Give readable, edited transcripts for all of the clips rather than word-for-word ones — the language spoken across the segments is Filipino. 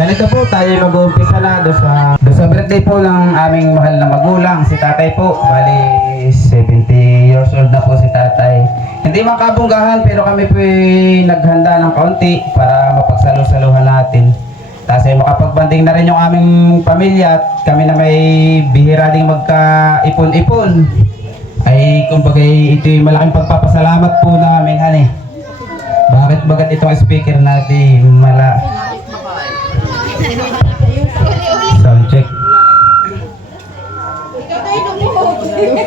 Ganito po tayo mag-uumpisa na do sa birthday po ng aming mahal na magulang, si tatay po. Bali, 70 years old na po si tatay. Hindi man kabunggahan pero kami po naghanda ng kaunti para mapagsalu-saluhan natin. Tapos ay makapagbanding na rin yung aming pamilya at kami na may bihira ding magka-ipon-ipon. Ay kumbaga ito'y malaking pagpapasalamat po namin, hani. Bakit bagat itong speaker natin sound check.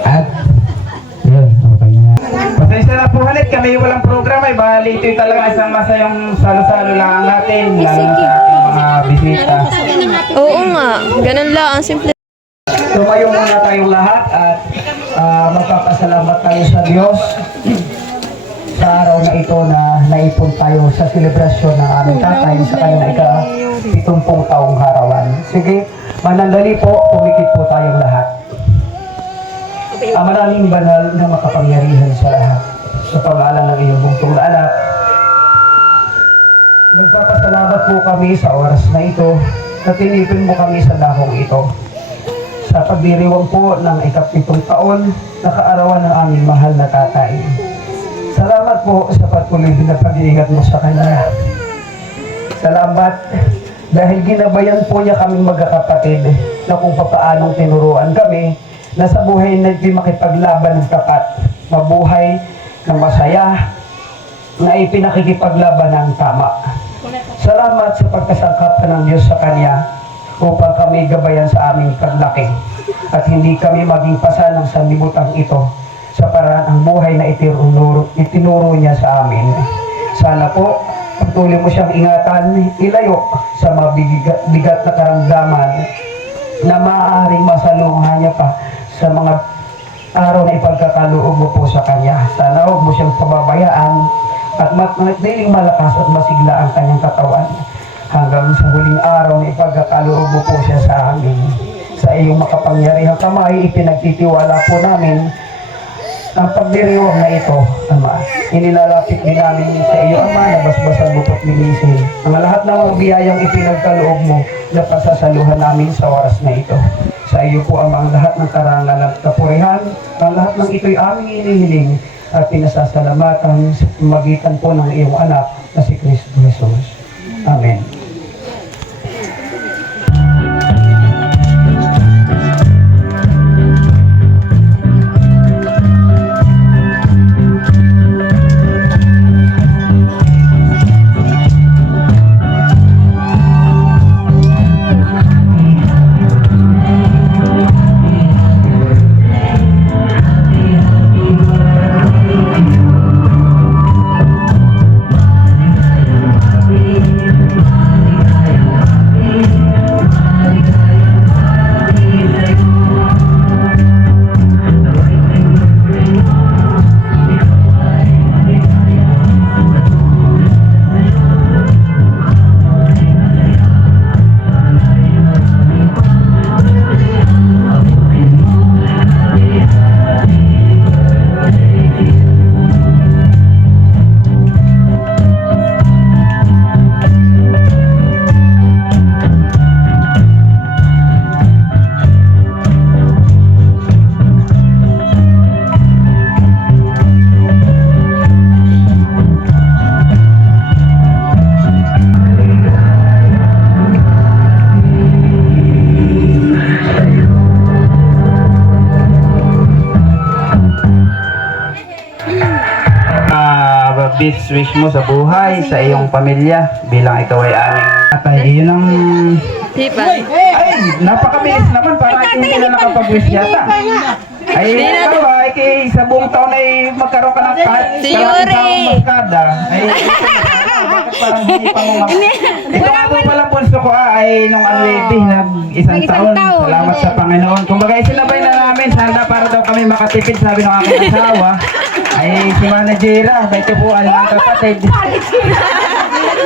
At yun, okay na. Pasensya na po halit, kami walang program ay bali ito'y talaga isang masayang salo-salo lang natin, lalo na sa ating mga bisita. Oo nga, ganun lang, ang simple. Tumayo muna tayong lahat at magpapasalamat tayo sa Diyos sa araw na ito na naipon tayo sa selebrasyon ng aming tatay sa kanyang ika-70 taong harawan. Sige, manandali po, pumikit po tayong lahat. Maraming banal na makapangyarihan sa lahat. Sa pangalan ng iyong bugtong na anak, nagpapasalamat po kami sa oras na ito na tinipin mo kami sa dakong ito. Sa pagdiriwang po ng ika-70 taon na kaarawan ng aming mahal na tatay. Salamat po sa patuloy na pag-iingat mo sa kanya. Salamat dahil ginabayan po niya kaming magkakapatid na kung papaanong tinuruan kami na sa buhay na di makipaglaban ng tapat, mabuhay ng masaya, na ipinakikipaglaban ng tama. Salamat sa pagkasangkap ng Diyos sa kanya upang kami gabayan sa aming paglaki at hindi kami maging pasa ng sanlibutan ito sa paraan ang buhay na itinuro niya sa amin. Sana po, patuloy mo siyang ingatan, ilayo sa mga bigat na karamdaman na maaaring masalungan niya pa sa mga araw na ipagkakaloob mo po sa kanya. Sana huwag mo siyang pababayaan at matnatiling malakas at masigla ang kanyang katawan hanggang sa huling araw na ipagkakaloob mo po siya sa amin. Sa iyong makapangyarihang kamay, ipinagtitiwala po namin ang pagdiriwang na ito, Ama. Inilalapit din namin sa iyo, Ama, na basbasan mo po't linisin ang lahat ng mga biyayang ipinagkaloob mo na pasasaluhan namin sa oras na ito. Sa iyo po, Ama, ang lahat ng karangal at kapurihan, ang lahat ng ito'y aming inihiling at pinasasalamatan sa magitan po ng iyong anak na si Kristo Jesus. Amen. Best wish mo sa buhay, sa iyong pamilya bilang ikaw ay aming tatay. Iyon ang ay, napakabilis naman para hindi na nakapag-wish yata. Ay, ikaw ay sa buong taon ay magkaroon ka ng isang maskada. Ay, bakit parang hindi pa mo ito nga po palang punso ko ay nung isang taon. Salamat sa Panginoon. Kung bagay sinabay na namin, sana para daw kami makatipid, sabi ng aking asawa. Ay, si Mana Jera, dahil po ang mga kapatid.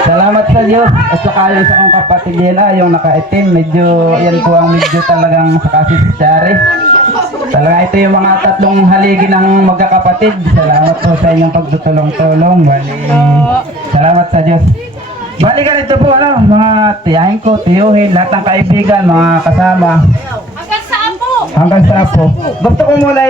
Salamat sa Diyos. At saka yung sa kong kapatid nila, yung nakaitim, yan po ang medyo talagang sakasisyari. Talaga ito yung mga tatlong haligi ng magkakapatid. Salamat po sa inyong pagtutulong-tulong. Salamat sa Diyos. Bali ganito po, ano, mga tiyahin ko, tiyuhin, lahat ng kaibigan, mga kasama. Hanggang sa po. Gusto ko muna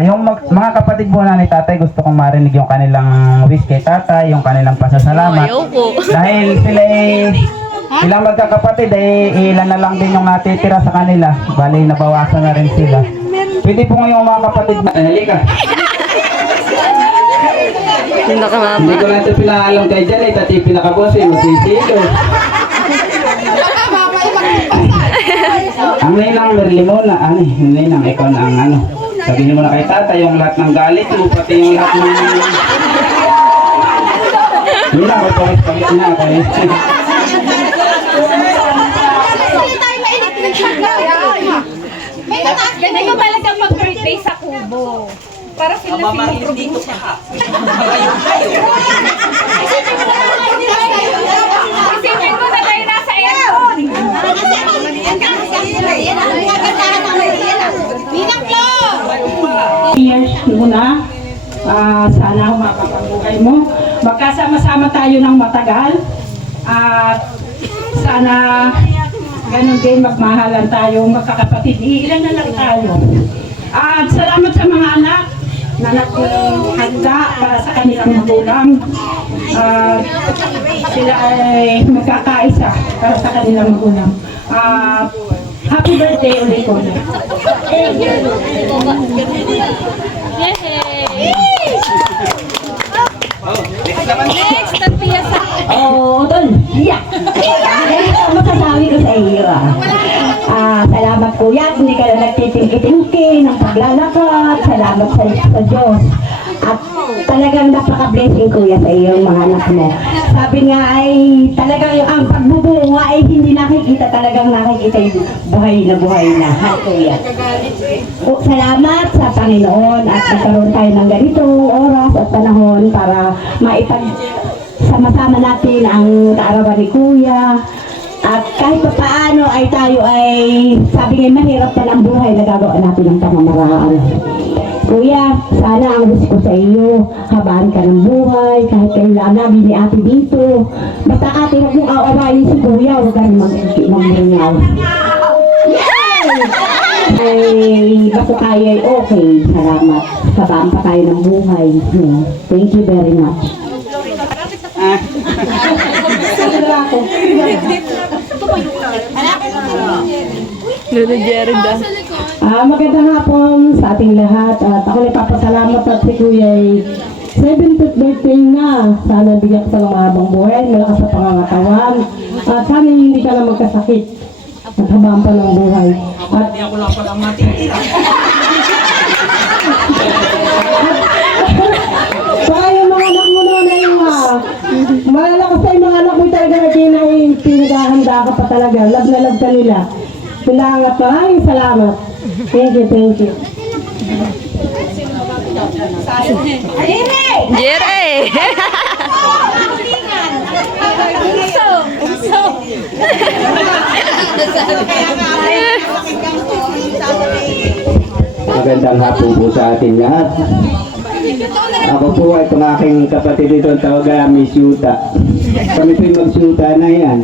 yung mga kapatid po na ni tatay, gusto kong marinig yung kanilang wish kay tatay, yung kanilang pasasalamat. Ayoko. Dahil sila ilang magkakapatid, ilan na lang din yung natitira sa kanila. Bali, nabawasan na rin sila. Pwede po yung mga kapatid na, halika. Hindi ka mama. Hindi ko lang ito pinaalam kay Janet at pinakabosin, masisilo. Ang ninang Merlimona, yung ninang, ikaw na ang ano. Sabihin mo na kay tata yung lahat ng galit mo, pati yung lahat ng... Ninang, may pawis-pawis na ako eh. Ganun mo talaga mag-birthday sa kubo. Para sila dito pa. Isipin mo na tayo nasa aircon. Years muna. Sana makapabuhay mo. Magkasama-sama tayo ng matagal. At sana ganun din magmahalan tayo magkakapatid. Ilan na lang tayo. At salamat sa mga anak na naghanda para sa kanilang magulang. Sila ay magkakaisa para sa kanilang magulang. Happy birthday ulit po. Next, ang piyasa. Oo, tol. Yeah. Ano masasabi ko sa iyo salamat kuya, hindi ka na nagtitingki-tingki ng paglalakad. Salamat sa Diyos. At talagang napaka-blessing kuya sa iyo mga anak mo. Sabi nga ay talagang ang pagbubunga ay hindi nakikita, talagang nakikita yung buhay na. Ha, kuya. Salamat sa Panginoon at nagkaroon tayo ng ganitong oras at panahon para sama-sama natin ang kaarawan ni Kuya. At kahit pa paano ay tayo ay, sabi nga mahirap pa ng buhay, nagagawa natin ng pamamaraan. Kuya, sana ang gusto ko sa iyo, habaan ka ng buhay, kahit kailangan ni ate dito. Basta ate, huwag mong aawayin si Kuya, huwag ka rin mag-ingaw. Ay, basta tayo ay okay. Salamat. Habaan pa tayo ng buhay. Thank you very much. Lolo Jared Magandang hapon sa ating lahat at ako nagpapasalamat at si Kuya ay 70th birthday na. Sana bigyan ka ng mahabang buhay, malakas sa pangangatawan at sana hindi ka na magkasakit at habang pa ng buhay. At ako lang palang matitira. Kaya mga anak mo noon ay malalakas sa mga anak mo talaga na pinaghahanda ka pa talaga. Love na love ka nila. Salamat, maraming salamat. Thank you. Jerry! Magandang hapon po sa ating lahat. Ako po ay itong aking kapatid ito ang tawag Miss Yuta. Kami po yung mag-Yuta na yan.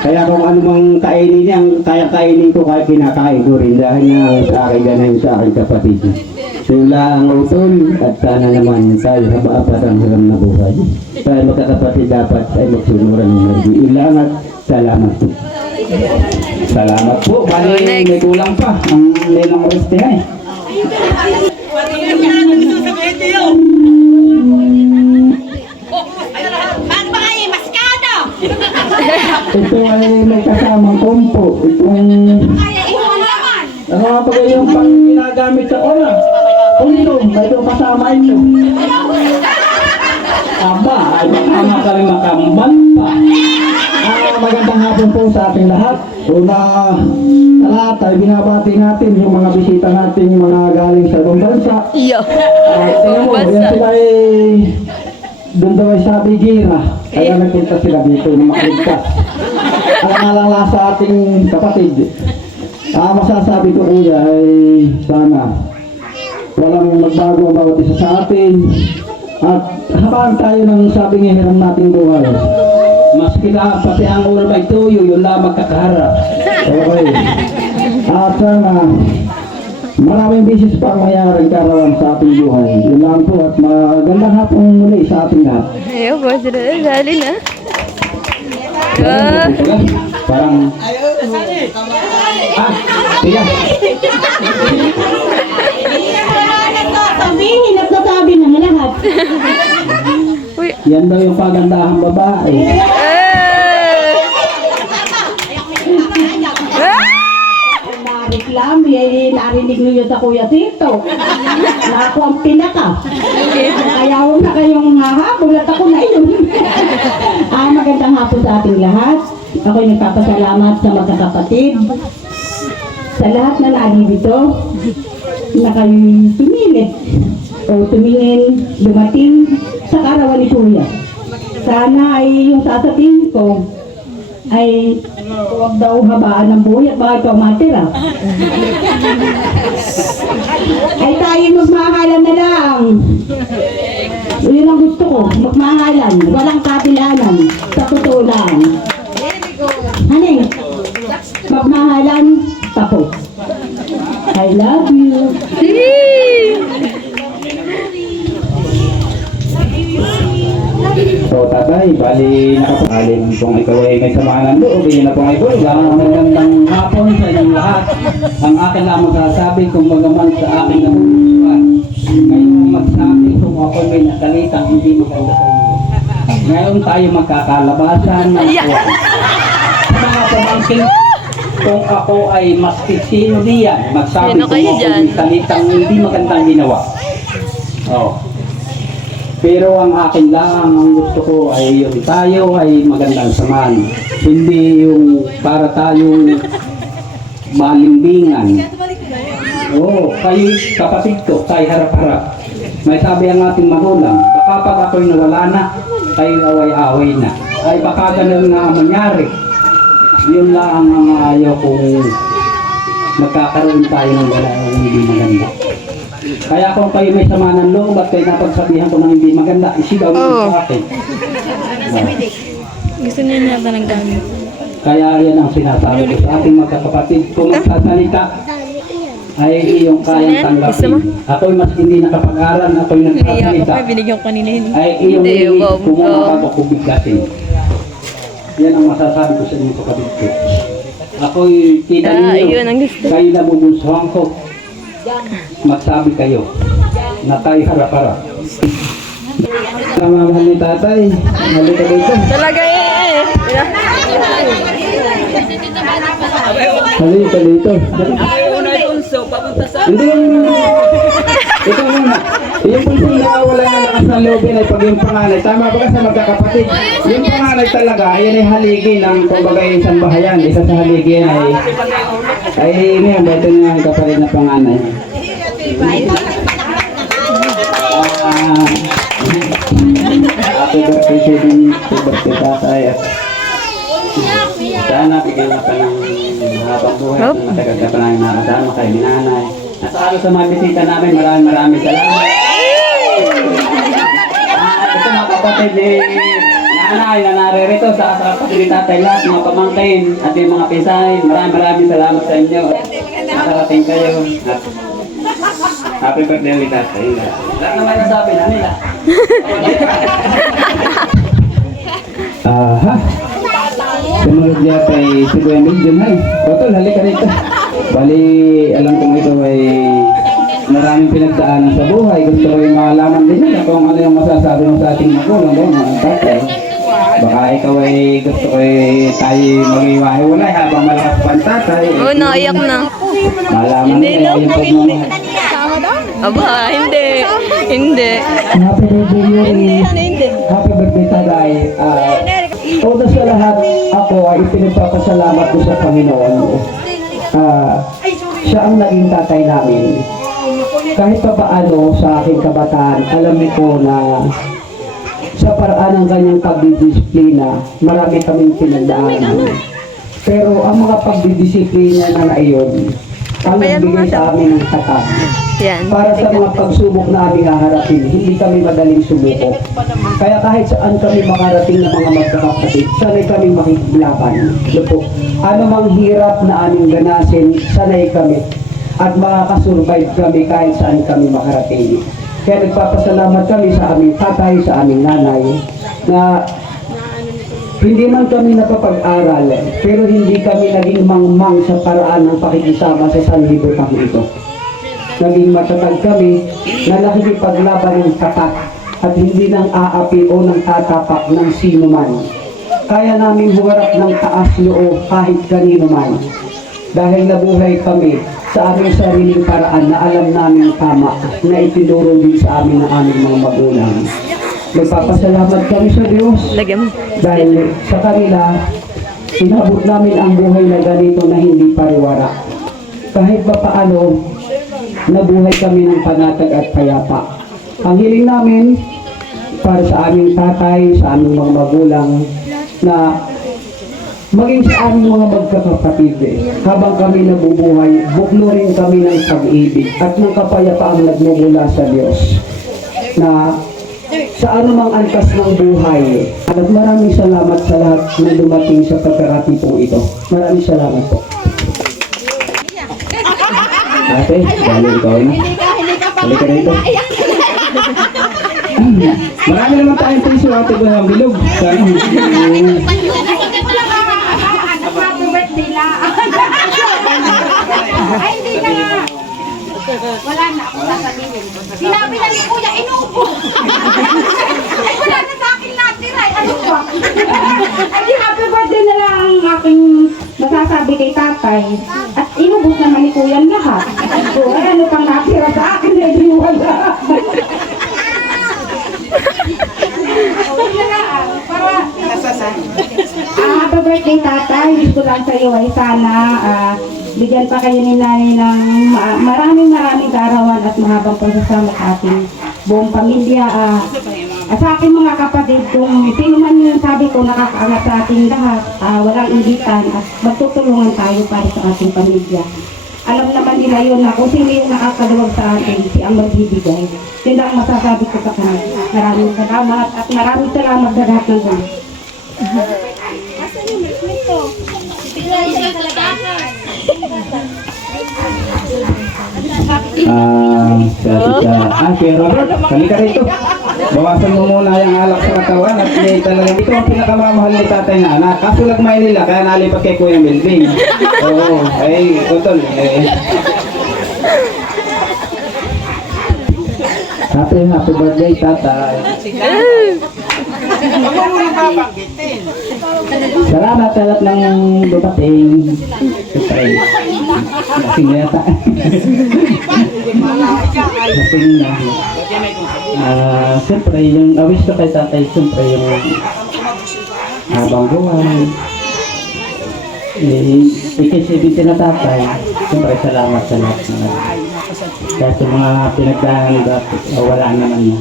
Kaya kung ano mang kainin niya, kaya kainin ko kahit kinakain ko rin dahil na sa akin ganahin sa aking kapatid. Sila ang utol at sana naman tayo habaapat ang hiram na buhay. Tayo magkakapatid dapat ay magsunuran ng energy. Ilang at salamat po. Salamat po. Bali, may kulang pa. Ang nilang restihan eh. Ito ay may kasamang kumpo. Itong ano pa yung pang ginagamit sa oras. Kundom, ito kasama ito. Aba, ay makama ka rin makamban pa. Magandang hapon po sa ating lahat. Una, sa lahat ay binabati natin yung mga bisita natin, yung mga galing sa ibang bansa. Iyo. Tingnan mo, yan sila ay doon daw ay sa Bigira. Kaya nagpunta sila dito na makaligtas. Alang-alang sa ating kapatid. Masasabi ko kuya ay sana walang magbago ang bawat isa sa atin. At habang tayo ng sabi ng hiram nating buhay, maski na pati ang ulo may tuyo, yun lang magkakaharap. Okay. At maraming bisis pa ang mayroong karawan sa ating buhay. Yun lang po at magandang hapon muli sa ating lahat. Ayaw ba? Dali na. Ah, Parang... Tiga. Sabihin at nasabi ng lahat. uy. Yan daw yung pagandahang babae. Nareklamo, narinig niyo sa Kuya Tito. Na ako ang pinaka. Kaya huwag na kayong hahabol at ako na yun. Magandang hapon sa ating lahat. Ako'y nagpapasalamat sa magkakapatid. Sa lahat na nalilito na kayo'y tumilit o tumingin, dumating sa karawan ni Kuya. Sana ay yung sasabihin ko ay huwag daw habaan ng buhay at baka ikaw matira. Ay tayo magmahalan na lang. Yun ang gusto ko, magmahalan. Walang katilanan. Sa totoo lang. Haning, magmahalan, tapos. I love you. So tatay, bali nakapahalin kung ikaw ay may samahan ng loob, yun na po ay boy. Magandang hapon sa inyong lahat. Ang akin lang magsasabi kung bagaman sa aking nabubuhan. Ngayon magsabi kung ako may nasalita, hindi maganda sa inyo. Ngayon tayo magkakalabasan ng buwan. Sa mga pamangkin, kung ako ay maski sino diyan, magsabi Sino kung kayo ako dyan? may salitang hindi magandang ginawa. Oh. Pero ang akin lang, ang gusto ko ay yung tayo ay magandang samahan. Hindi yung para tayong malimbingan. Oo, kayo kapatid ko, tayo harap-harap. May sabi ang ating magulang, baka pag ako'y nawala na, tayo away-away na. Ay baka ganun na mangyari. Yun lang ang ayaw kung magkakaroon tayo ng hindi maganda. Kaya kung kayo may sama ng loob at kayo napagsabihan ko ng hindi maganda, isigaw nyo sa akin. Gusto niya nata ng gamit. Kaya yan ang sinasabi ko sa ating magkakapatid. Kung magsasalita, ay iyong kayang tanggapin. Ako'y mas hindi nakapag-aral, ako'y nagsasalita. Binigyan ko kanina yun. Ay iyong Hindi, hindi wow. kumumapag o kubigasin. Yan ang masasabi ko sa inyo kapatid ko. Ako'y kita yun ang ninyo, gusto. kayo nabubunsuhan ko. Magsabi kayo na tayo harap-harap. Kamamahal ni tatay, halika dito. Talaga eh. Halika dito. Hindi, ito muna. Yung punsong nawawala ng lakas ng lobin ay pag yung panganay. Tama ba sa magkakapatid? Yung panganay talaga, yan ay haligi ng kumbaga isang bahayan. Isa sa haligi yan ay ngayon ba ito nga ang kapalit na panganay? Happy birthday sa inyo, happy birthday tatay. Sana bigyan ka ng habang buhay at matagal ka pa namin nakasama kayo ni nanay. At sa sa mga bisita namin, maraming salamat. Ito mga kapatid ni nanay na naririto sa kapatid ni tatay lahat, mga pamangkin at yung mga pisahin. Maraming salamat sa inyo. Nakarating kayo. Happy birthday ulit tatay. Lahat naman nasabi na nila. Aha. Sumunod niya kay si Kuya Medium. Hay, Totol, halika rito. Bali, alam kong ito ay maraming pinagdaanan sa buhay. Gusto ko yung malaman din nila kung ano yung masasabi mo sa ating magulang mo, mga tatay. Baka ikaw ay gusto ko ay tayo mag-iwahiwalay habang malakas pa ang tatay. Oh, naiyak na. Malaman Hindi, nila yung pagmamahal. Aba, hindi. Hindi. Happy birthday, Yuri. Hindi. Happy birthday, Tagay. Una sa lahat, ako ay pinagpapasalamat ko sa Panginoon. Siya ang naging tatay namin. Kahit pa paano sa aking kabataan, alam ko na sa paraan ng kanyang pagdidisiplina, marami kaming pinagdaanan. Pero ang mga pagdidisiplina na iyon ang nagbigay sa amin ng tatak. Yan. Para sa mga pagsubok na aming haharapin, hindi kami madaling sumuko. Kaya kahit saan kami makarating ng mga magkakapatid, sanay kami makikiblaban. Lupo, ano mang hirap na aming ganasin, sanay kami. At makakasurvive kami kahit saan kami makarating. Kaya nagpapasalamat kami sa aming tatay, sa aming nanay, na hindi man kami napapag-aral, pero hindi kami naging mangmang sa paraan ng pakikisama sa sanlibutan ito. Naging matatag kami na nakikipaglaban ng tapat at hindi nang aapi o nang tatapak ng sino man. Kaya namin humarap ng taas loob kahit kanino man. Dahil nabuhay kami sa aming sariling paraan na alam namin tama na itinuro din sa amin ng aming mga magulang. Nagpapasalamat kami sa Diyos Lagyan mo. dahil sa kanila, inabot namin ang buhay na ganito na hindi pariwara. Kahit pa paano, nabuhay kami ng panatag at payapa. Ang hiling namin para sa aming tatay, sa aming mga magulang, na maging sa aming mga magkakapatid, habang kami nabubuhay, buklurin kami ng pag-ibig at ng kapayapaang nagmumula sa Diyos. Na sa anumang antas ng buhay. At maraming salamat sa lahat na dumating sa pagkakatipong ito. Maraming salamat po. Ate, dahil ikaw na. Halika na ito. Marami naman tayong piso, ate ko ng bilog. Happy birthday la. Ay, hindi na nga. Wala na ako sasabihin. Sinabi na ni Kuya, inuupo. Ay, wala na sa akin natira. Ano ba? Ay, di happy birthday na lang ang aking masasabi kay tatay. At inubos naman ni Kuya ang lahat. So, ay ano pang natira sa akin na hindi wala. Happy birthday tatay. Wish ko lang sa iyo ay sana bigyan pa kayo ni nanay ng maraming kaarawan at mahabang pagsasama sa ating buong pamilya. Sa aking mga kapatid, kung sino man yung sabi ko nakakaangat sa ating lahat, walang ingitan at magtutulungan tayo para sa ating pamilya. Alam naman nila yun na kung sino yung nakakaluwag sa atin, si ang magbibigay. Yun lang masasabi ko sa kanila. Maraming salamat at maraming salamat sa lahat ng mga. Kuya Robert, halika rito. Bawasan mo muna yung alak sa katawan at talagang ito ang pinakamamahal ni tatay na anak. Kaso lagmay nila, kaya nalipat kay Kuya Melvin. Oo, ay, utol. Happy birthday, tatay. Salamat sa lahat ng dumating. Siyempre, lasing na yata. Lasing na. Siyempre, yung awis ko kay tatay, siyempre yung habang buwan. Ikisibitin na tatay, siyempre salamat sa lahat na. Kaya sa mga pinagdaan, wala naman na.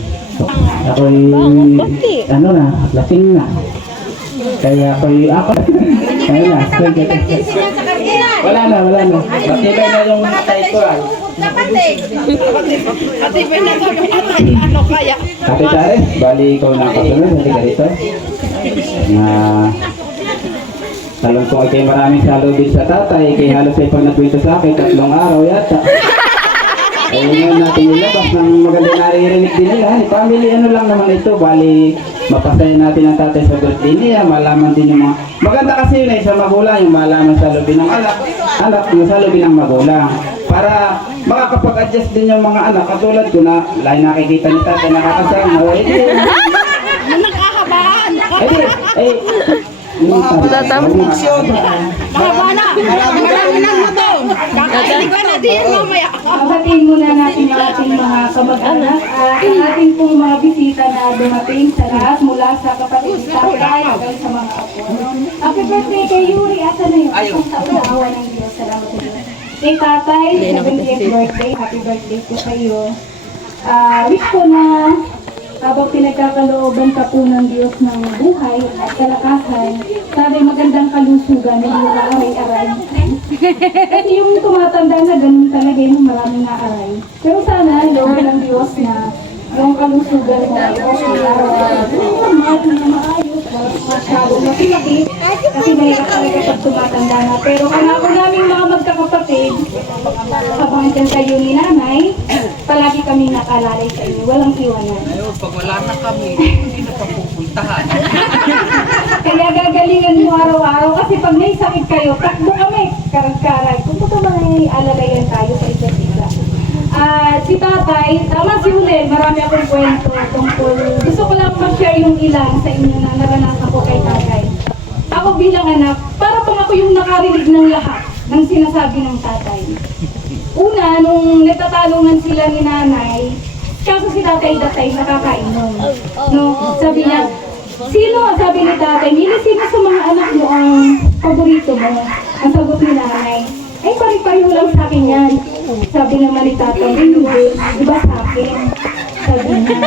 Ako'y, lasing na. Kaya ako'y, ayun na. Wala na. Matibay na yung tay ko. Ate Chare, bali ikaw na kasunod. Hindi ka rito. Talong ko ay maraming salubin sa tatay. Kaya halos ay pag nagwento sa akin, 3 araw yata. Ay ngayon natin ilabas ng maganda naririnig din nila. Family lang naman ito. Bali, mapasaya natin ang tatay sa birthday niya. Malaman din yung mga... Maganda kasi yun sa magulang, yung malaman sa lubin ng anak yung sa lubin ng magulang. Para makakapag-adjust din yung mga anak. Katulad ko na, lahat nakikita ni tatay nakakasama. Babatiin muna natin yung ating mga kamag-anak at ang ating pong mga bisita na dumating sa lahat mula sa kapatid tatay hanggang sa mga apo. Happy birthday kay Yuri. Asa na yun? Isang taon na awa ng Diyos. Salamat sa Diyos. Kay tatay, 70th birthday. Happy birthday po kayo. Wish ko na habang pinagkakalooban ka po ng Diyos ng buhay at kalakasan, sabi magandang kalusugan, hindi ka aray-aray. Kasi yung tumatanda na ganun talaga yung maraming naaray. Pero sana, loob ng Diyos na yung kalusugan mo ay okay araw-araw. Normal na maayos, masyadong masipit, kasi mahirap talaga pag tumatanda na. Pero kung namin mga magkakapatid, habang dyan kayo ni nanay, palagi kami nakalalay sa inyo, walang iwanan. Ayun, pag wala na kami, hindi na pa pupuntahan. Kaya gagalingan mo araw-araw kasi pag may sakit kayo, takbo kami, karag-karag. Kung ito may alalayan tayo sa isa't isa. Si tatay, tama si Ule, marami akong kwento tungkol. Gusto ko lang mag-share yung ilan sa inyo na naranasan ko kay tatay. Ako bilang anak, para pang ako yung nakarinig ng lahat ng sinasabi ng tatay. Una, nung nagtatalungan sila ni nanay, kaso si tatay datay nakakainom. No, sabi niya, sino, sabi ni tatay, Mili, sino sa mga anak mo ang paborito mo? Ang sagot ni nanay, ay pari-pariho lang sa akin yan. Sabi naman ni tatay, hindi, iba sa akin. Sabi niya,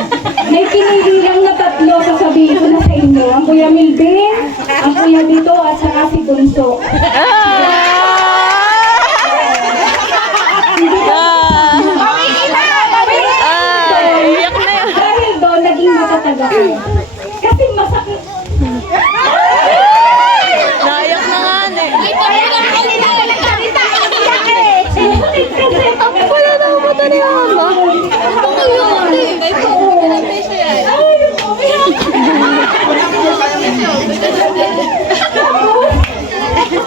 may pinili lang na tatlo, sasabihin ko na sa inyo, ang Kuya Milben, ang Kuya Bito, at saka si Bunso. Iyak na yan. Dahil doon, naging matatag ako. Kasi masakit. Naiyak na nga eh. Wala na ako mata ni Mama.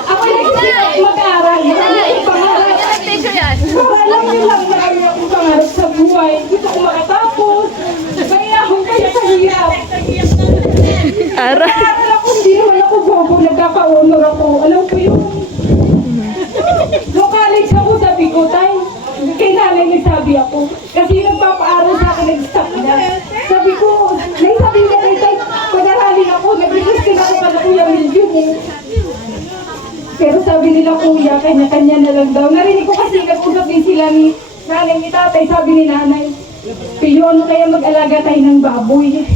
Ako nag-isip mag-aaral. Marami akong pangarap. Alam niyo lang, marami akong pangarap sa buhay. Gusto ko makatapos. Kaya akong kaya sa hirap. Aray. Nag-aaral ako, hindi naman ako bobo. Nagkaka-honor ako. Alam ko yun. Nung college ako, sabi ko, tay, kay nanay nagsabi ako. Kasi nagpapaaral sa akin, nag-stop na. Sabi ko, nagsabi niya kay tay, pag-aralin ako, nag-request din ako pala Kuya Milvin eh. Pero sabi nila kuya, kanya-kanya na lang daw. Narinig ko kasi nag-usap din sila ni nanay ni tatay. Sabi ni nanay, Pio, ano kaya mag-alaga tayo ng baboy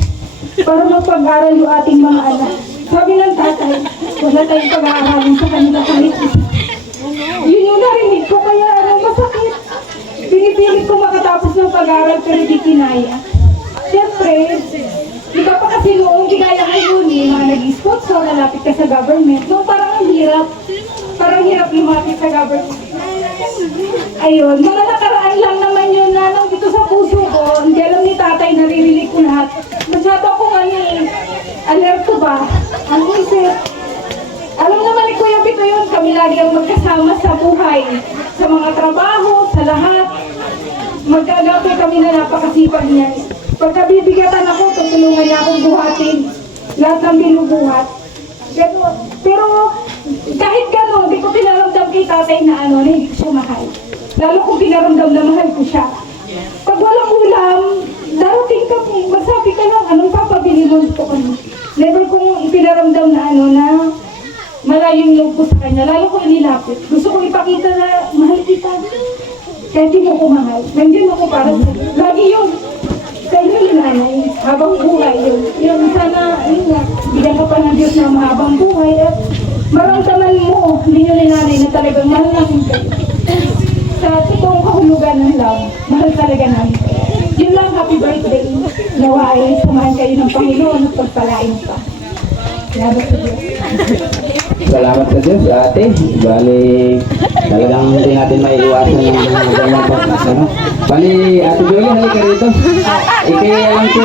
para magpag-aral yung ating mga anak. Sabi ng tatay, wala tayong pag-aaralin sa kanila kahit isa. Yun yung narinig ko, kaya masakit. Pinipilit ko makatapos ng pag-aaral pero di kinaya. Siyempre, di ba pa kasi noong ginaya ko yun, mga nag-sponsor, nalapit ka sa government. No, parang ang hirap. Parang hirap lumapit sa government. Ayun, mga nakaraan lang naman yun na nang dito sa puso ko, hindi alam ni tatay, naririnig ko lahat. Masyado akong alerto ba? Ang isip. Alam naman ni Kuya Bito yun, kami lagi ang magkasama sa buhay. Sa mga trabaho, sa lahat. Magkagapi kami na napakasipag niya. Pagka bibigatan ako, tutulungan niya akong buhatin. Lahat ng binubuhat. Ganun. Pero kahit gano'n, hindi ko pinaramdam kay tatay na na hindi ko siya mahal. Lalo kung pinaramdam na mahal ko siya. Pag walang ulam, darating kami, magsabi ka lang, anong papabili mo ko kami. Never kong ipinaramdam na na malayong loob ko sa kanya. Lalo ko inilapit. Gusto kong ipakita na mahal kita. Kahit di mo ko mahal. Nandiyan ako para sa lagi yun. Sa inyo yung nanay, habang buhay yun. Yun sana, yun nga, bigyan ka pa ng Diyos na mahabang buhay at maramdaman mo, hindi nyo ni nanay na talagang mahal namin kayo. Sa totoong kahulugan ng love, mahal talaga namin kayo. Yun lang, happy birthday. Nawa ay samahan kayo ng Panginoon at pagpalain pa. Salamat sa Diyos. Salamat sa Diyos, ate. Bali, talagang hindi natin may iwasan ng mga ganyan po. Ano? Bali, ate Julie, halika rito. Ikay alam ko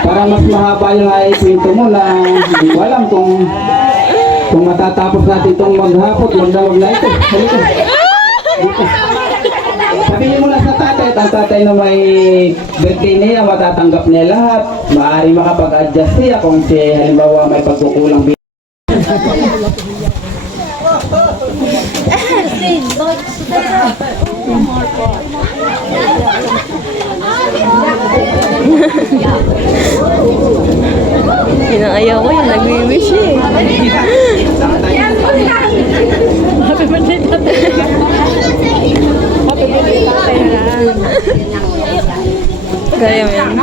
para mas mahaba yung kwento mo na hindi ko alam kung matatapos natin itong maghapot, magdawag na ito. Halika. Dito. Sabihin mo na sa tatay at ang tatay na may birthday niya, matatanggap niya lahat. Maaari makapag-adjust siya kung si halimbawa may pagkukulang. Yun ang ayaw ko, yung nag-wish eh. Happy birthday, tatay. Happy birthday, tatay. Kaya mo yan.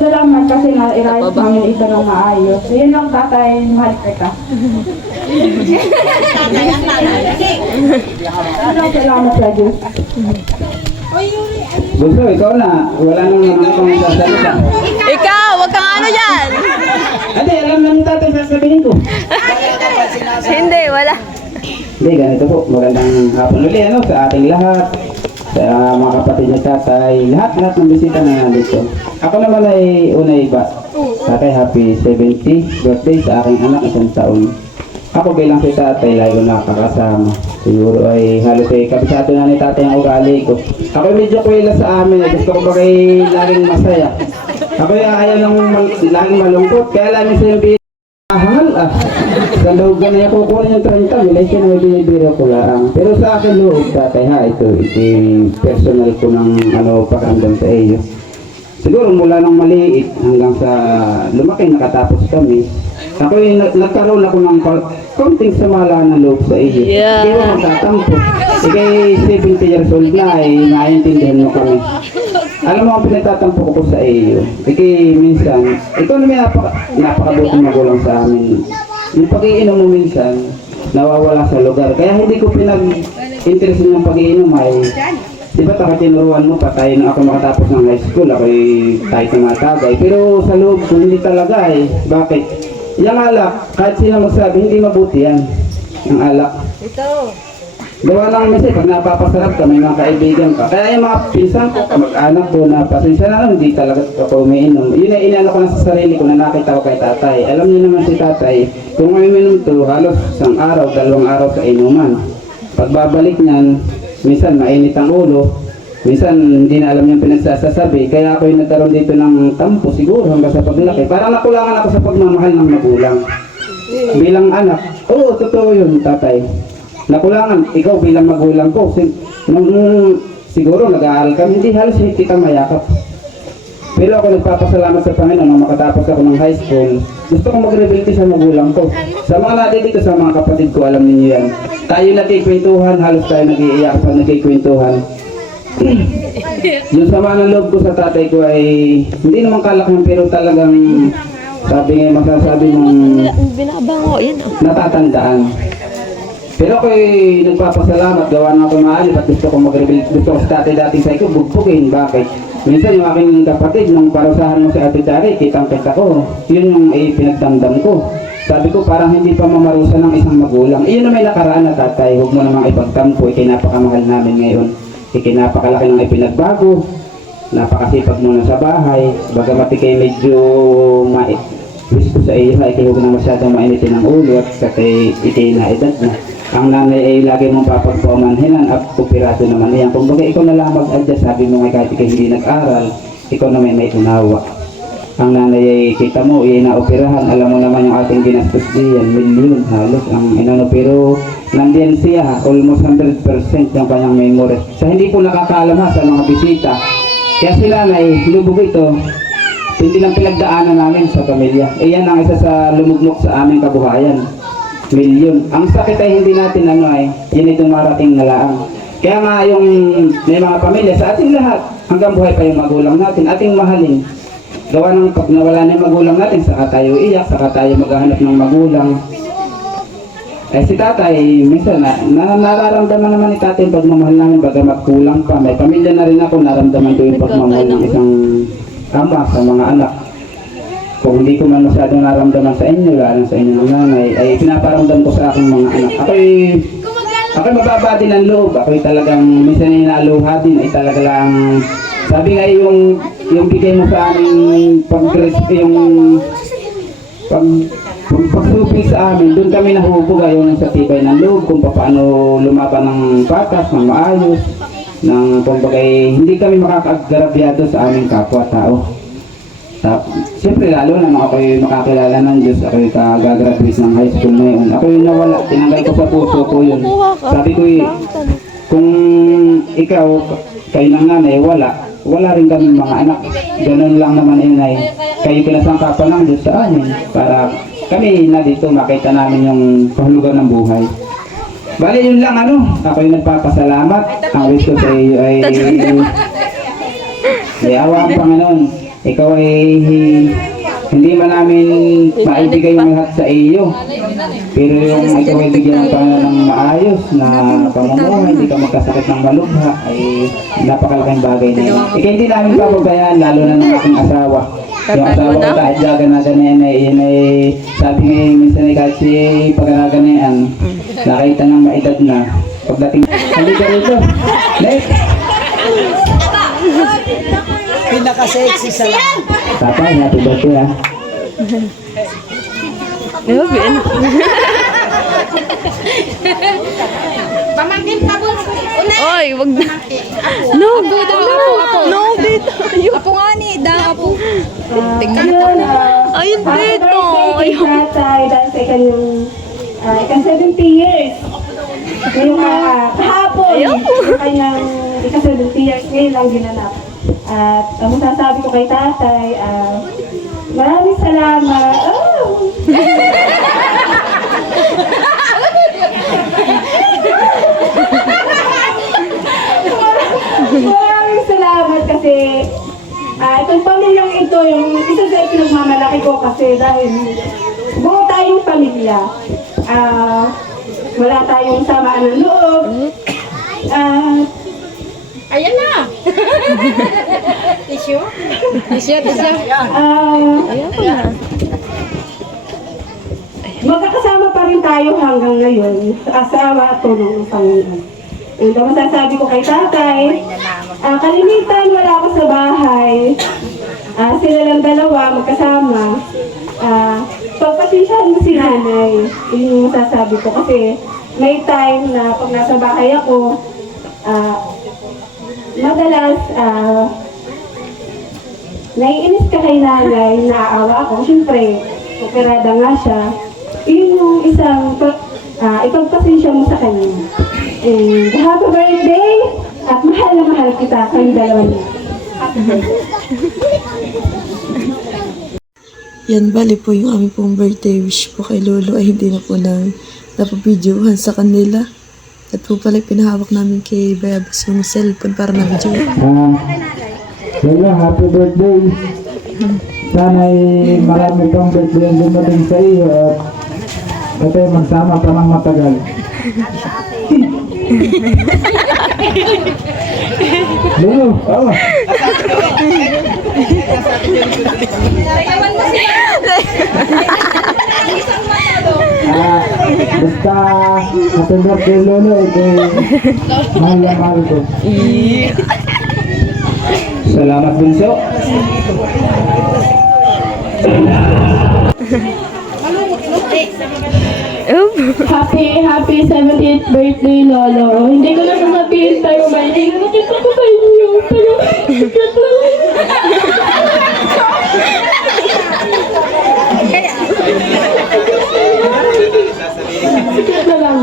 salamat kasi na-erase namin ito ng maayos. So, yun lang tatay, mahal kita. Salamat sa Diyos. Bunso, ikaw na. Wala nang naman akong sasalita. Ikaw, wag kang ano dyan. Ate, alam na ni tatay sasabihin ko. Hindi, wala. Hindi, ganito po. Magandang hapon ulit ano, sa ating lahat. Sa mga kapatid ni tatay. Lahat ng bisita na nandito. Ako naman ay unay ba. Tatay, happy 70th birthday sa aking anak, 1 taon. Ako bilang si tatay, lagi ko nakakasama. Siguro ay halos ay kabisado na ni tatay ang ugali ko. Ako medyo kuwila sa amin. Gusto ko bagay laging masaya. Ako ay ayaw lang laging malungkot. Kaya lang sa yung hangal sa loob ka na yung kukunin yung 30 mil, ay sinabibiro ko lang. Pero sa akin loob, tatay ha, ito personal ko ng pakiramdam sa iyo. Siguro mula nang maliit hanggang sa lumaki nakatapos kami, ako nagkaroon ako ng konting samala ng loob sa iyo. Yeah. Hindi mo magtatampo. Ikay 70 years old na ay naiintindihan mo kami. Alam mo ang pinagtatampo ko sa iyo. Ikay minsan, ikaw naman napakabuting magulang sa amin. Yung pag-iinom mo minsan, nawawala sa lugar. Kaya hindi ko pinag-interest yung pag-iinom ay, di ba taka tinuruan mo pa tayo na ako makatapos ng high school, ako'y tayo tumatagay. Pero sa loob ko hindi talaga eh. Bakit? Yung alak, kahit sino magsabi, hindi mabuti yan. Yung alak. Gawa lang kasi pag napapasarap ka, may mga kaibigan ka. Kaya yung mga pinsan ko, mag-anak ko na pasensya na lang, hindi talaga ako umiinom. Yun ay inano ko na sa sarili ko na nakita ko kay tatay. Alam niyo naman si tatay, kung umiinom to, halos 1 araw, 2 araw sa inuman. Pagbabalik niyan, minsan mainit ang ulo, minsan hindi na alam yung pinagsasasabi. Kaya ako yung nagkaroon dito ng tampo siguro hanggang sa paglaki. Parang nakulangan ako sa pagmamahal ng magulang. Bilang anak, oo, totoo yun tatay. Nakulangan, ikaw bilang magulang ko, nung siguro nag-aaral ka, hindi halos hindi kita mayakap. Pero ako nagpapasalamat sa Panginoon nung makatapos ako ng high school. Gusto kong mag-rebelde sa magulang ko. Sa mga natin dito, sa mga kapatid ko, alam niyo yan. Tayo nagkikwentuhan, halos tayo nag-iiyak pag nagkikwentuhan. Yung sama ng loob ko sa tatay ko ay hindi naman kalakihan pero talagang sabi nga masasabi mong Binabango, yan oh. natatandaan. Pero ako'y nagpapasalamat, gawa na ako maalit at gusto ko mag-rebuild. Gusto ko sa tatay dating sa ikaw, bugpugin. Bakit? Minsan yung aking kapatid, nung parusahan mo si ate Dari, kitang-kita ko. Yun yung pinagdamdam ko. Sabi ko, parang hindi pa mamarusa ng isang magulang. Iyon na may nakaraan na tatay, huwag mo namang ipagtampo. Ikinapaka-mahal namin ngayon. Ikinapakalaki ng ipinagbago. Napakasipag mo na sa bahay. Bagamat ikay medyo wish ko sa iyo, ikay huwag na masyadong mainitin ang ulo at kasi ikay na edad na. Ang nanay ay lagi mong papagpamanhinan at kupirado naman yan. Kung baga ikaw na lang mag-adjust, sabi mo nga kahit ikaw hindi nag-aral, ikaw na may unawa. Ang nanay ay kita mo, inaoperahan, alam mo naman yung ating ginastos diyan, milyon halos ang inano, pero nandiyan siya, almost 100% yung kanyang memory. Sa hindi po nakakaalam ha sa mga bisita. Kaya sila nanay, lubog ito, hindi lang pinagdaanan namin sa pamilya. Iyan ang isa sa lumuglok sa aming kabuhayan. Milyon. Ang sakit ay hindi natin yun ay dumarating na laang. Kaya nga yung may mga pamilya sa ating lahat, hanggang buhay pa yung magulang natin, ating mahalin. Gawa ng pag nawala na yung magulang natin, saka tayo iyak, saka tayo maghahanap ng magulang. Eh si tatay, minsan nararamdaman naman ni tatay yung pagmamahal namin, bagamat kulang pa. May pamilya na rin ako, naramdaman ko yung pagmamahal ng isang ama sa mga anak. Kung hindi ko man masyadong naramdaman sa inyo, lalo sa inyo ng nanay, ay pinaparamdam ko sa aking mga anak. Ako'y mababa din ang loob. Ako'y talagang minsan ay naluha din, ay talaga lang, sabi nga yung bigay mo sa aming pagsupi sa amin, doon kami nahubog ayon sa tibay ng loob, kung paano lumaban ng patas, ng maayos, ng kumbagay, hindi kami makakagarabyado sa aming kapwa-tao. Siyempre lalo na nung ako'y makakilala ng Diyos, ako'y kagagraduate ng high school ngayon. Ako'y nawala, tinanggal ko sa puso ko yun. Sabi ko kung ikaw, kayo ng nanay, wala rin kami mga anak. Ganun lang naman yun ay, kayo pinasangkapan ng Diyos sa amin para kami na dito makita namin yung kahulugan ng buhay. Bali yun lang ako'y nagpapasalamat. Ang wish ko sa iyo ay May awa ang Panginoon. Ikaw ay hindi man namin maibigay yung lahat sa iyo. Pero yung ikaw ay bigyan ng Panginoon ng maayos na pamumuhay, hindi ka magkasakit ng malubha, ay napakalaking bagay na yun. Ikaw hindi namin papabayaan, lalo na ng aking asawa. Yung asawa ko kahit gaganagan na yan ay sabi ngayon minsan ay kahit si paganagan na yan, nakita ng maedad na. Pagdating, hindi ka rito. Next! Pinaka-sexy sa lahat. Tatay, happy birthday ha. Grabe. Pamangkin pa po. Oy, wag na. No, no, dito. Apo nga ni, apo. Yun, Ayun happy dito. birthday kay tatay dahil sa kanyang ikang 70 years. Ngayong kahapon, yung kanyang ikang 70 years ngayon lang ginanap. At ang masasabi ko kay tatay, maraming salamat. Oh! Maraming salamat kasi itong pamilyang ito, yung isa sa pinagmamalaki ko kasi dahil buo tayong pamilya. Wala tayong samaan ng loob. Ayan na. Tissue? Tissue. Magkakasama pa rin tayo hanggang ngayon sa asawa at tulong ng Panginoon. And ang masasabi ko kay tatay, kalimitan wala ako sa bahay. Sila lang dalawa magkasama. Pagpasensyahan mo si nanay, yun yung masasabi ko. Kasi may time na pag nasa bahay ako, madalas, naiinis ka kay nanay, naaawa ako. Siyempre, operada nga siya. Yun yung isang ipagpasensya mo sa kanya. And happy birthday! At mahal na mahal kita kayong dalawa niya. Happy birthday. Yan, bali po yung aming pong birthday wish po kay Lolo ay hindi na po napapidyohan sa kanila. At po pala pinahawak namin kay Bayabas yung cellphone para na-video. Lolo, happy birthday. Sana ay marami pang birthday ang dumating sa iyo at ito magsama pa ng matagal. Lolo, oh. Basta happy birthday Lolo, ito mahal na mahal ko. Salamat bunso. Happy 70th birthday, Lolo. Hindi ko na sasabihin tayo ba, hindi na nakita ko sa inyo. Tayo, sikat na lang. Sikat na lang.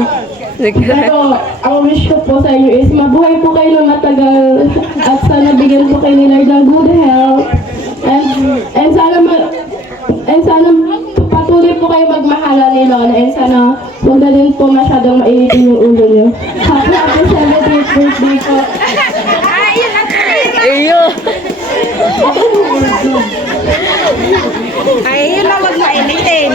Ito, ang wish ko po sa inyo is mabuhay po kayo ng matagal at sana bigyan po kayo ni Lord ng good health. And sana patuloy po kayo magmahala ni Lola and sana huwag na din po masyadong mainitin yung ulo niyo. Happy 70th birthday po. Iyo. Ay, yun na wag mainitin.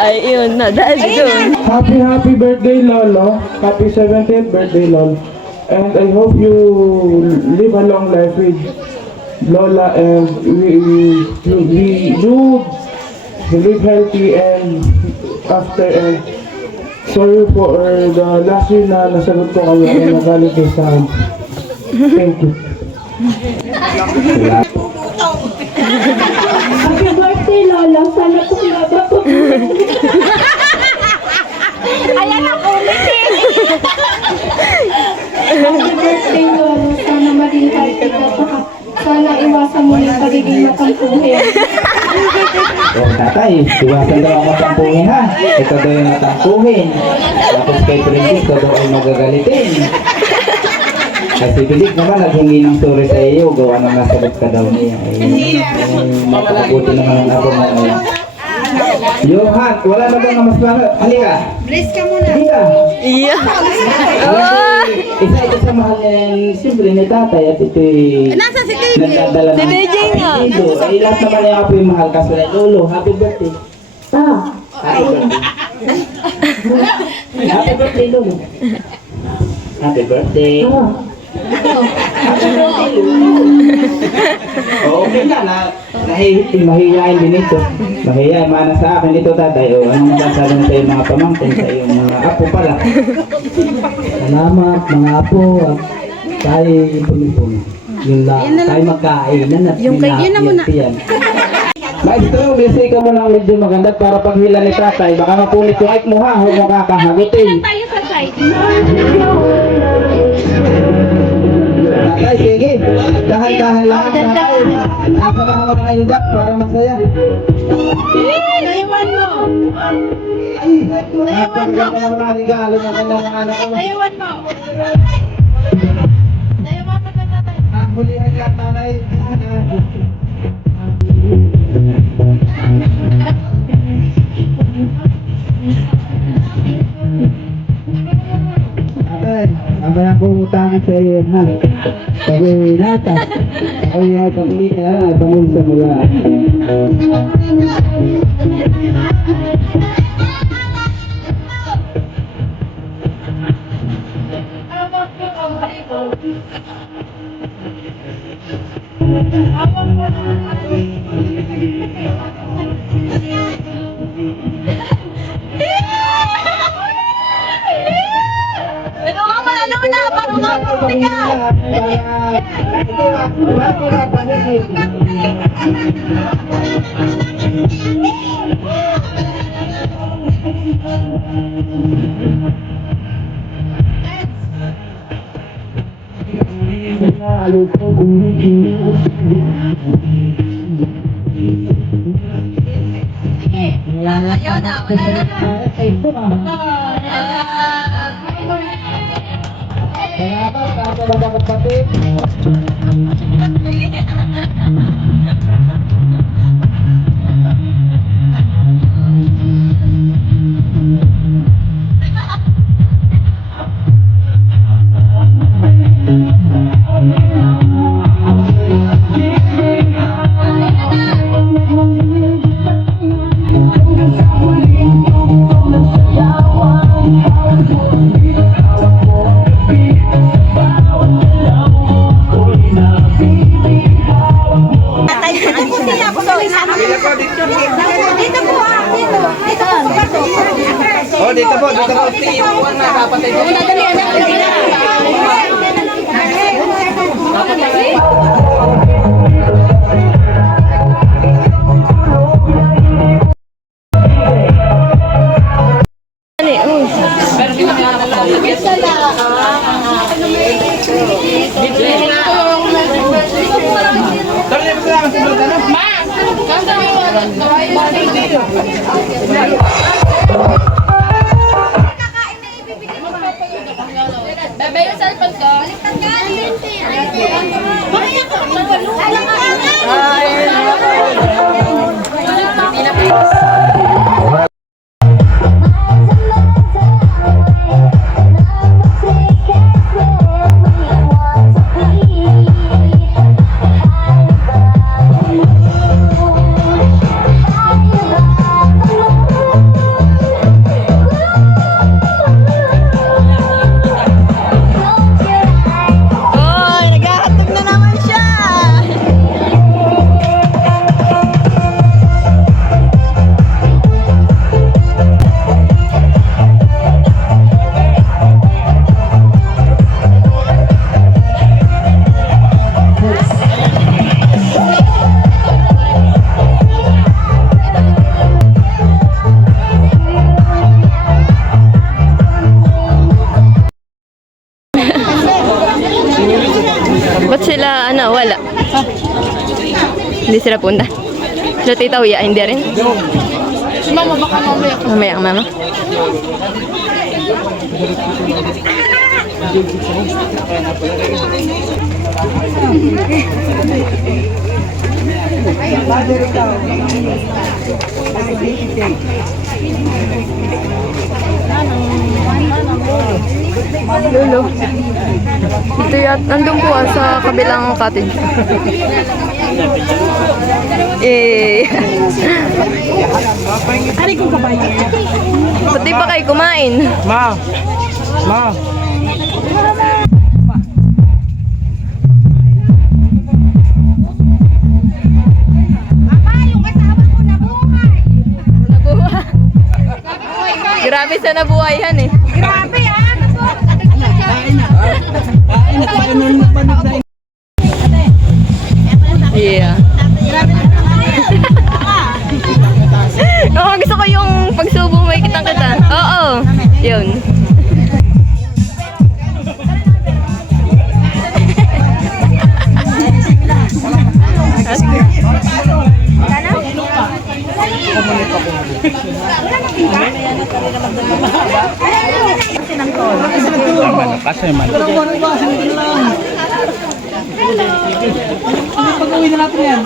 Ay, yun na. Dahil doon. Happy birthday, Lolo. Happy 70th birthday, Lolo. And I hope you live a long life with Lola and you live healthy and after and sorry for the last year na nasagot ko kayo ay nagalit ko sa akin. Thank you. Happy birthday, Lola. Sana po laba po. Ayan ang ulitin. Happy birthday, Lola. Sana maging healthy ka pa. Sana iwasan mo yung pagiging matampuhin. Tatay, iwasan daw ang matampuhin ha. Ito daw yung matampuhin. Tapos kay Princess, ito daw ay magagalitin. Kasi Bilik naman naghingi ng sorry sa iyo, gawa nang nasagot ka daw niya. Makabuti naman ang ako ngayon. Johan, wala na bang mas klaro? Halika. Bless ka muna. Halika. Iya. Isa ito sa mahal niya siyempre ni tatay at ito'y Nasa si Tito. pinagdadala Si DJ nga. Lolo. Ay, lahat naman ay ako yung mahal kaso Lolo, happy birthday. Happy birthday. Happy birthday, Lolo. Happy birthday. Okay na, mahihayin din ito. Mahihayin, mana sa akin ito, tatay. O, anong masasabi sa iyong mga pamangkin, sa iyong mga apo pala? Salamat mga apo at tayo ipon-ipon. Yun lang, tayo magkainan at pinapiyat. Maestro, busy ka mo lang medyo maganda para paghila ni tatay. Baka mapunit yung mic mo ha, huwag mo kakahagutin. Tayo sa side. Tatay, sige. Dahan-dahan lang ang tatay. Nasa na mga mga indak para masaya. Naiwan mo. Ay, napaganda ng mga regalo ng kanyang anak ko. Naiwan mo. Naiwan mo na tatay. Ang hulihan ka, nanay. Tatay, ang kaya kong utangan sa iyo, ha? Pag-uwi natin. Ako yung pag-uwi na, pag-uwi sa mula. Ito nga manalo na. Paano nga pumunta ka? Ayaw na. Salamat sa mga kapatid. Oh, dito po, dito po. Iwan na kapatid. Bebe yung cellphone ko. Baliktad ka. Bakit ako? Alam ka. Ba't sila, wala? Hindi sila punta. Sila Tita Uya, hindi rin? Si mama baka mamaya. Mamaya ang mama. Lolo. Dito nandun po sa kabilang cottage. Ba't di pa kayo kumain? Ma! Ma! Mama, yung kasama ko nabuhay. Nabuhay. Grabe sa nabuhayan eh. Grabe ah. Yeah. Oo, gusto ko yung pagsubong may kitang-kita. Oo, yun. Pag-uwi na natin yan.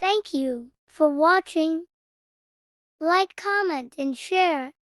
Thank you for watching. Like, comment, and share.